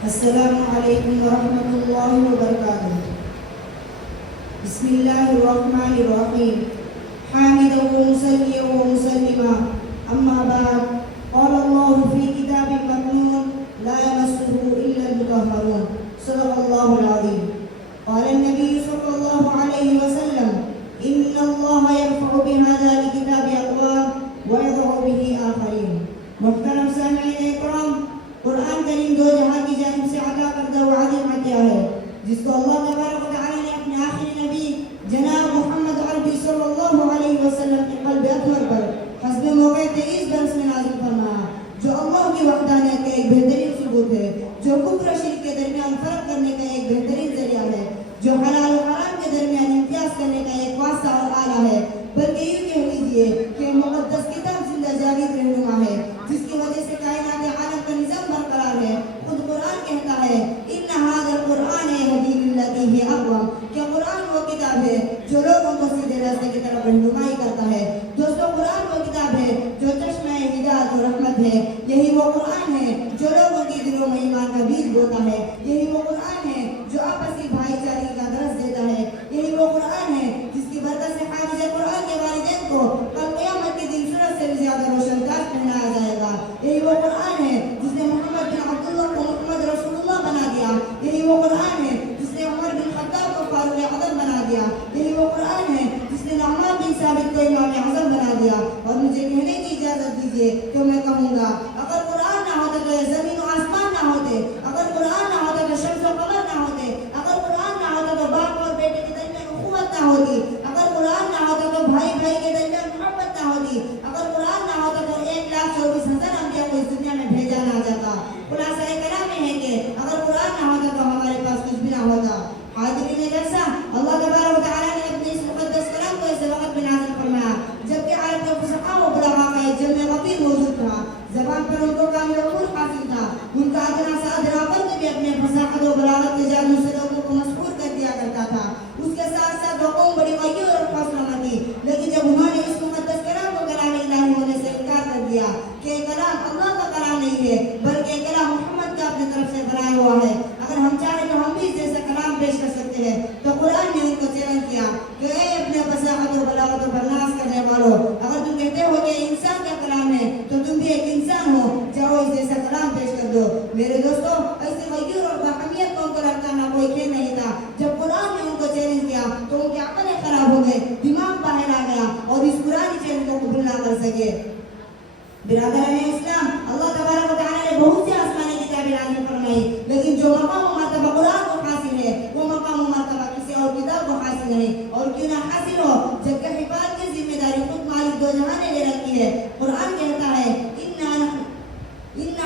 Assalamualaikum warahmatullahi wabarakatuh. Bismillahirrahmanirrahim. Hamidan wa musalliyan wa muslima. Amma ba'd. Qala Allah fi kitabin maknun la yamassuhu illa al-mutahharun. Sadaqallahul azim. Qala an-nabiy sallallahu alaihi wasallam, inna Allah yarfa'u bihadha al-kitabi aqwam wa yad'u bihi akharin. Muhtaram sami'in ikram, Quran करीम दो जहां की जानिब से अता करदा हुआ अज़ीम अतिया है, जिसको अल्लाह तबारक व तआला ने अपने आखिरी नबी जनाब मोहम्मद अरबी सल्लल्लाहु अलैहि वसल्लम के क़ल्ब अतहर पर हस्ब मौक़े 23 बरस में नाज़िल फरमाया, जो अल्लाह की वहदानियत का एक बेहतरीन सबूत है, जो कुफ्र और शिर्क के दरमियान फर्क करने का एक बेहतरीन जरिया है, जो हलाल और हराम के दरमियान इम्तियाज करने का एक वास्ता और आला है। बल्कि यूं कह लीजिए कि मुक़द्दस किताब जिंदा जावेद रहनुमा है, जिसकी वजह से कायनात आलम का निज़ाम बरकरार है। खुद कुरान कहता है, इन्ना हाज़ल कुरान यहदी लिल्लती ही अक़वम, कि कुरान वो किताब है जो लोगों को सीधे रास्ते की तरफ रहनुमाई करता है। दोस्तों, कुरान वो किताब है जो चश्मा हिदायत और रहमत है। यही वो कुरान है जो लोगों के दिलों में ईमान का बीज बोता है। यही वो कुरान है जो आपसी भाईचारे का दर्स देता है। यही वो कुरान है जिसकी बरकत से हाफिज़ कुरान के वालिदैन को कल क़यामत के दिन सूरज से भी ज्यादा रोशन ताज पहनाया जाएगा। यही वो कुरान है जिसने मोहम्मद बिन अब्दुल्लाह को मोहम्मद रसूलुल्लाह बना दिया। यही वो कुरान है जिसने उमर बिन खत्ताब को फारूक आज़म बना दिया। यही वो कुरान है जिसने नुअमान बिन साबित को इमाम आज़म बना दिया। और मुझे कहने की इजाजत दीजिए तो मैं कहूँगा, अगर कुरान ना होता तो ये ज़मीन और आसमान ना होते, अगर कुरान ना होता तो शम्स और कमर ना होते, अगर कुरान ना होता तो बाप और बेटे के दरमियान उखुवत ना होती, अगर कुरान ना होता तो भाई भाई के दरमियान मोहब्बत ना होती, अगर कुरान ना होता तो 1,24,000 अंबिया को इस दुनिया में भेजा ना जाता। खुलासा कलाम में है कि अगर कुरान ना होता तो हमारे पास कुछ भी ना होता। हाज़िरीन जलसा, अल्लाह तबारक व तआला ने अपने इस मुक़द्दस कलाम को ऐसे वक्त में नाज़िल फरमाया जबकि आयत और फुसहा व बुलगा का एक जम्मे गफ़ीर मौजूद था। ज़बान पर उनको कामिल उक़ूल हासिल था। उनका अदना सा अदना क़ल्ब भी अपने फसाहत और बलागत के जादू से लोगों को मसहूर कर दिया करता था। उसके साथ साथ वो कौम बड़ी ग़य्यूर और ख़ौफ़नाक थी, लेकिन जब उन्होंने इस मुक़द्दस कलाम को कलाम इलाही होने से इनकार कर दिया कि ये कलाम अल्लाह का कलाम नहीं है बल्कि कलाम मोहम्मद का अपनी तरफ से बनाया हुआ है, अगर हम चाहें तो हम भी इस जैसा कलाम पेश कर सकते हैं, तो कुरान ने उनको चैलेंज किया कि ए अपने फसाहत और बलागत और बर्दाश्त करने वालों, अगर तुम कहते हो कि इंसान का कलाम है तो तुम भी एक इंसान हो, जाओ इस जैसा कलाम पेश कर दो। मेरे दोस्तों, ऐसे ग़यूर और बाहमियत कौम को लगता ना कोई खेल नहीं था। जब कुरान ने उनको चैलेंज किया तो उनकी अक़लें खराब हो गई, दिमाग बाहर आ गया और इस पुरानी चैलेंज को कबूल ना कर सके। बिरादरान इस्लाम, अल्लाह तबारक व तआला ने बहुत सी आसमानी किताबें नाज़िल फरमाई, लेकिन जो मकाम व मर्तबा कुरान को हासिल है वो मकाम व मर्तबा किसी और किताब को हासिल नहीं। और क्यों ना हासिल हो, जबकि हिफाज़त की जिम्मेदारी खुद मालिक दो जहां ने ले रखी है। कुरान कहता है, इन्ना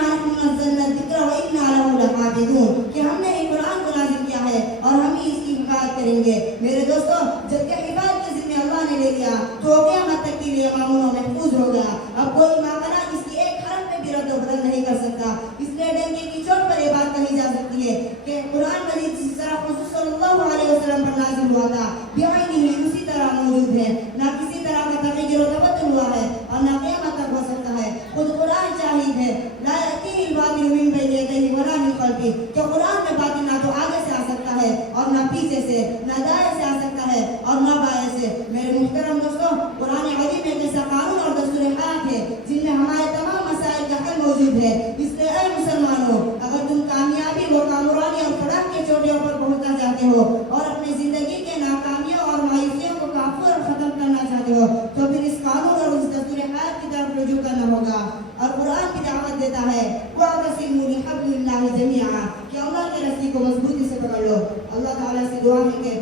नहनु नज़्ज़लना ज़िक्र व इन्ना लहु लहाफ़िज़ून, कि हमने ये कुरान को नाज़िल किया है और हम ही इसकी हिफाज़त करेंगे। मेरे दोस्तों, जबकि हिफाज़त की जिम्मे अल्लाह ने ले लिया तो क़यामत तक के लिए मामून और महफूज हो गया। अब कोई मामला इसकी एक हरफ में भी रद्द बदल नहीं कर सकता। इसलिए डंके की चोट पर ये बात कही जा सकती है कि कुरान मजीद जिस तरह हुज़ूर सल्लल्लाहु अलैहि वसल्लम पर नाज़िल हुआ था बेआइनी उसी तरह मौजूद है, ना किसी तरह का तग़य्युर व तबद्दुल हुआ है और ना क़यामत तक हो सकता है। खुद कुरान शाहिद है, ला यअतीहिल बातिल मिन बैनि यदैहि व ला मिन ख़ल्फ़िही, कि कुरान में बातिल ना तो आगे से आ सकता है और ना पीछे से, ना दाएं से आ सकता है और ना बाएं से। मेरे मुहतरम दोस्तों, कुरान अज़ीम एक ऐसा कानून और दस्तूर हयात है जिनमें हमारे तमाम मसाइल का हल मौजूद है। इसलिए ऐ मुसलमानों, अगर तुम कामयाबी व कामरानी और फलाह के चोटियों पर पहुंचना चाहते हो और अपनी जिंदगी के नाकामियों और मायूसियों को काफू और खत्म करना चाहते हो, तो फिर इस कानून और इस दस्तूर हयात की तरफ रुजू करना होगा। और कुरान की दावत देता है, वअतसिमू बिहब्लिल्लाहि जमीअन, कि अल्लाह की रस्सी को मजबूती से पकड़ लो। अल्लाह ताला से दुआ है कि